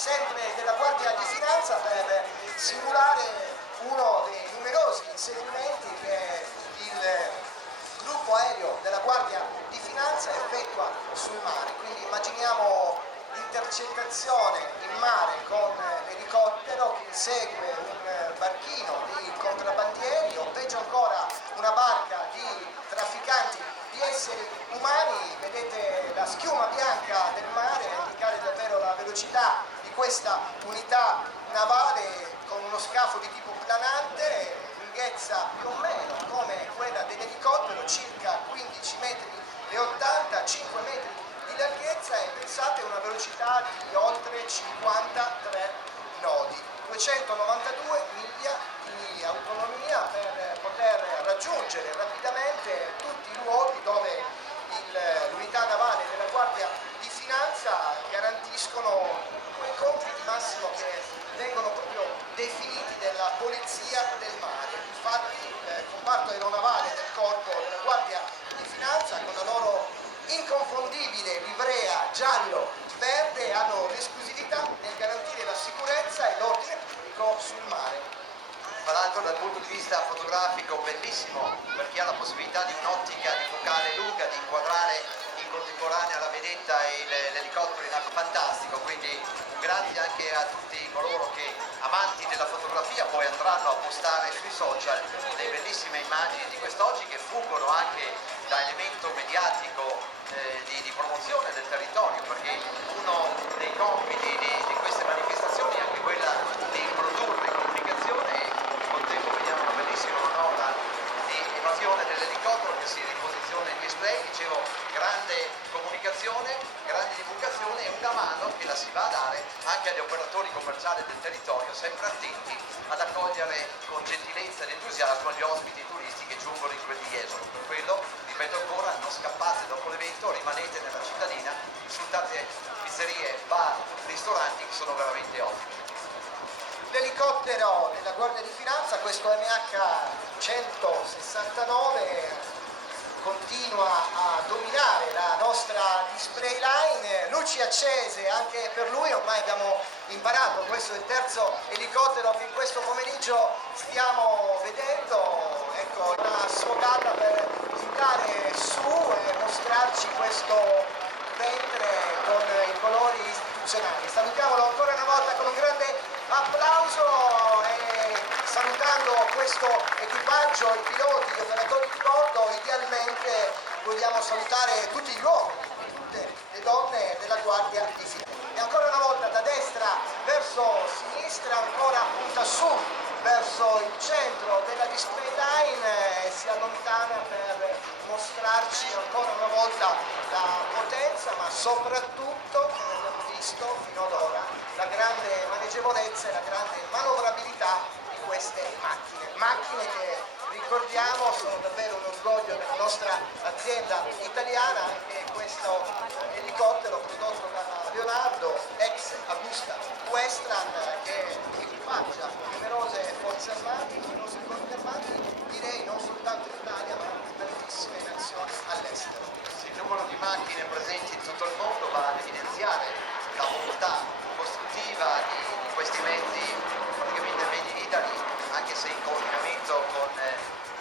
sempre della Guardia di Finanza per simulare uno dei numerosi insegnamenti che il gruppo aereo della Guardia di Finanza effettua sul mare. Quindi immaginiamo l'intercettazione in mare con l'elicottero che insegue un barchino di contrabbandieri o peggio ancora una barca di trafficanti di esseri umani. Vedete la schiuma bianca del mare a indicare davvero la velocità di questa unità navale con uno scafo di tipo planante, lunghezza più o meno come quella dell'elicottero, circa 15 metri e 85 metri di larghezza, e pensate a una velocità di oltre 53 nodi, 292 miglia di autonomia per poter raggiungere rapidamente tutti i luoghi dove l'unità navale della Guardia di Finanza garantiscono quei compiti massimo che vengono proprio definiti della polizia del mare. Infatti il comparto aeronavale del corpo della Guardia di Finanza, con la loro inconfondibile livrea giallo-verde, hanno l'esclusività nel garantire la sicurezza e l'ordine pubblico sul mare. Tra l'altro dal punto di vista fotografico bellissimo, per chi ha la possibilità di un'ottica di focale lunga, di inquadrare in contemporanea la vedetta e l'elicottero in acqua, fantastico, quindi grazie anche a tutti coloro che, amanti della fotografia, poi andranno a postare sui social le bellissime immagini di quest'oggi, che fuggono anche da elemento mediatico di promozione del territorio, perché uno dei compiti di queste manifestazioni è anche quella di produrre comunicazione, e col tempo vediamo una bellissima manovra di evasione dell'elicottero che si riposiziona in display. Dicevo, grande comunicazione, grande divulgazione, e una mano che la si va a dare anche agli operatori commerciali del territorio, sempre attenti ad accogliere con gentilezza ed entusiasmo gli ospiti turisti che giungono in quel di Jesolo. Per quello, ripeto ancora, non scappate dopo l'evento, rimanete nella cittadina, insultate pizzerie, bar, ristoranti che sono veramente ottimi. L'elicottero della Guardia di Finanza, questo MH169, continua a dominare la nostra display line, luci accese anche per lui. Ormai abbiamo imparato, questo è il terzo elicottero che in questo pomeriggio stiamo vedendo. Ecco, una sfogata per tirare su e mostrarci questo ventre con i colori istituzionali. Salutiamolo ancora una volta con un grande applauso, e salutando questo equipaggio, i piloti, gli operatori di bordo, idealmente vogliamo salutare tutti gli uomini e tutte le donne della Guardia di Finanza. E ancora una volta da destra verso sinistra, ancora punta su verso il centro della display line, e si allontana per mostrarci ancora una volta la potenza, ma soprattutto, come abbiamo visto fino ad ora, la grande maneggevolezza e la grande manovrabilità di queste macchine che, ricordiamo, sono davvero un orgoglio della nostra azienda italiana. Anche questo elicottero prodotto da Leonardo, ex Augusta Westland, che equipaggia numerose forze armate, numerosi corpi armati, direi non soltanto in Italia ma in tantissime nazioni all'estero. Il numero di macchine presenti in tutto il mondo va ad evidenziare la volontà costruttiva di questi mezzi praticamente made in Italy, anche se in coordinamento con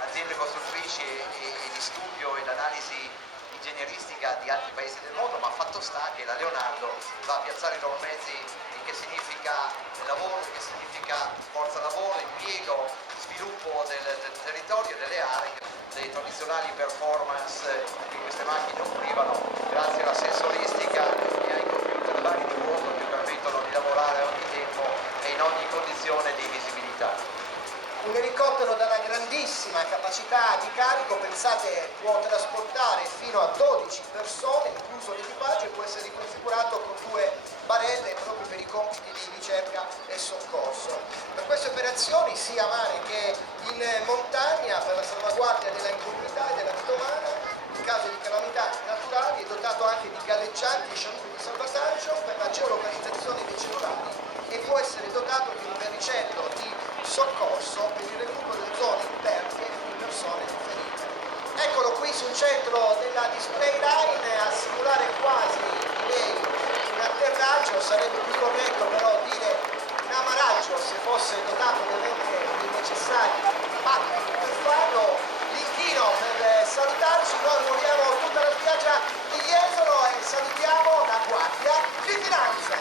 aziende costruttrici e di studio ed analisi ingegneristica di altri paesi del mondo, ma fatto sta che la Leonardo va a piazzare i loro mezzi, il che significa lavoro, il che significa forza lavoro, impiego, sviluppo del territorio e delle aree. Le tradizionali performance che queste macchine offrivano, grazie alla sensoristica e ai computer vari di bordo che permettono di lavorare a ogni tempo e in ogni condizione di visibilità. Un elicottero dalla grandissima capacità di carico, pensate, può trasportare fino a 12 persone, incluso l'equipaggio, e può essere riconfigurato con 2 barelle proprio per i compiti di ricerca e soccorso. Per queste operazioni, sia a mare che in montagna, per la salvaguardia della incolumità e della vita umana, in caso di calamità naturali, è dotato anche di galleggianti e sciature di salvataggio per la geolocalizzazione dei cellulari, e può essere dotato di un vericello di soccorso per il recupero delle zone interne di persone ferite. Eccolo qui sul centro della display line a simulare quasi, direi, una atterraggio, sarebbe più corretto però dire un amaraggio se fosse dotato ovviamente dei necessari patti per farlo. L'inchino per salutarci, noi muoviamo tutta la spiaggia di Jesolo e salutiamo la Guardia di Finanza.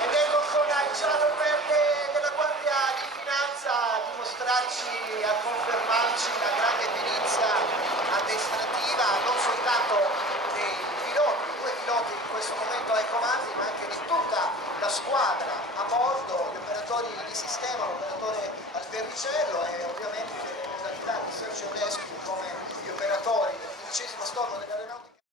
E vengo con il giallo verde della Guardia di Finanza a dimostrarci, a confermarci la grande perizia amministrativa, non soltanto dei piloti, due piloti in questo momento ai comandi, ma anche di tutta la squadra a bordo, gli operatori di sistema, l'operatore